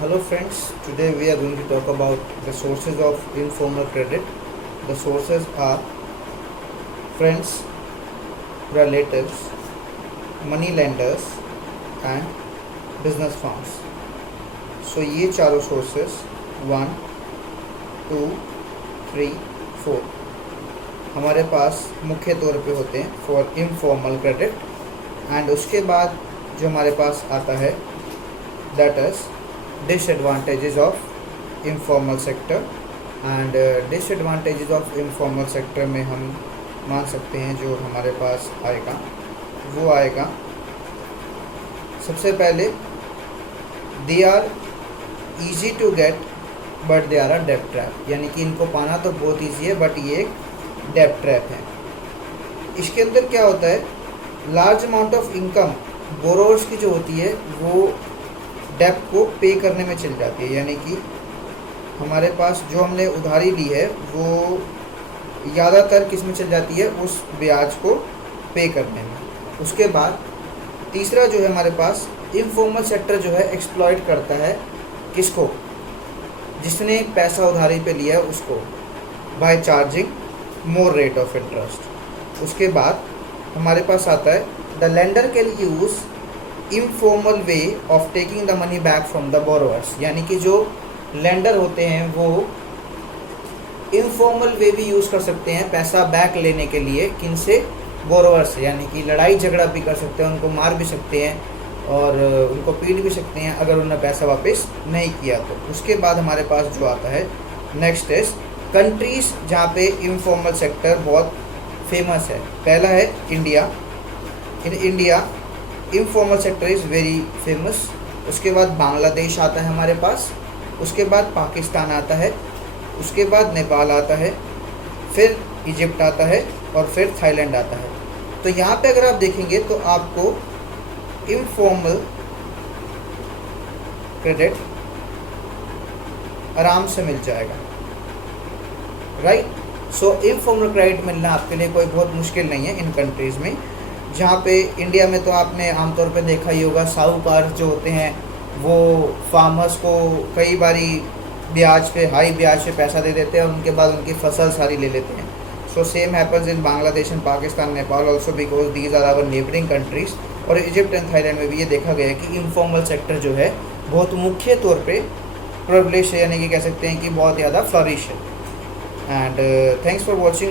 Hello friends, today we are going to talk about the sources of informal credit. The sources are friends, relatives, money lenders and business firms. So ये चारों sources 1, 2, 3, 4 हमारे पास मुख्य तौर पे होते हैं for informal credit and उसके बाद जो हमारे पास आता है that is disadvantages of informal sector and disadvantages of informal sector में हम मान सकते हैं जो हमारे पास आएगा वो आएगा सबसे पहले they are easy to get but they are a डेब्ट ट्रैप, यानी कि इनको पाना तो बहुत ईजी है बट ये एक डेब्ट ट्रैप है। इसके अंदर क्या होता है, large amount of income borrowers की जो होती है वो डेब्ट को पे करने में चल जाती है, यानी कि हमारे पास जो हमने उधारी ली है वो ज़्यादातर किस में चल जाती है, उस ब्याज को पे करने में। उसके बाद तीसरा जो है हमारे पास इनफॉर्मल सेक्टर जो है एक्सप्लॉइट करता है किसको, जिसने पैसा उधारी पे लिया है उसको, by charging more rate of interest. उसके बाद हमारे पास आता है the lender can use informal way of taking the money back from the borrowers, यानी कि जो लेंडर होते हैं वो इनफॉर्मल वे भी यूज़ कर सकते हैं पैसा बैक लेने के लिए, किन से, बोरोवर से, यानी कि लड़ाई झगड़ा भी कर सकते हैं, उनको मार भी सकते हैं और उनको पीट भी सकते हैं अगर उन्होंने पैसा वापस नहीं किया तो। उसके बाद हमारे पास जो आता है नेक्स्ट इज कंट्रीज़ जहाँ पे इनफॉर्मल सेक्टर बहुत फेमस है। पहला है India, in India informal sector is very famous. उसके बाद बांग्लादेश आता है हमारे पास, उसके बाद पाकिस्तान आता है, उसके बाद नेपाल आता है, फिर इजिप्ट आता है और फिर थाईलैंड आता है। तो यहाँ पे अगर आप देखेंगे तो आपको इनफॉर्मल क्रेडिट आराम से मिल जाएगा, राइट। सो इनफॉर्मल क्रेडिट मिलना आपके लिए कोई बहुत मुश्किल नहीं है इन कंट्रीज़ में। जहाँ पे इंडिया में तो आपने आमतौर पे देखा ही होगा, साहूकार जो होते हैं वो फार्मर्स को कई बारी ब्याज पे, हाई ब्याज पे पैसा दे देते हैं और उनके बाद उनकी फसल सारी ले लेते हैं। So same happens in Bangladesh and Pakistan, Nepal also, because these are our neighbouring countries. और इजिप्ट एंड थाईलैंड में भी ये देखा गया है कि इनफॉर्मल सेक्टर जो है बहुत मुख्य तौर पे प्रिविलेज है, यानी कि कह सकते हैं कि बहुत ज़्यादा फ्लरिश है। And thanks for watching.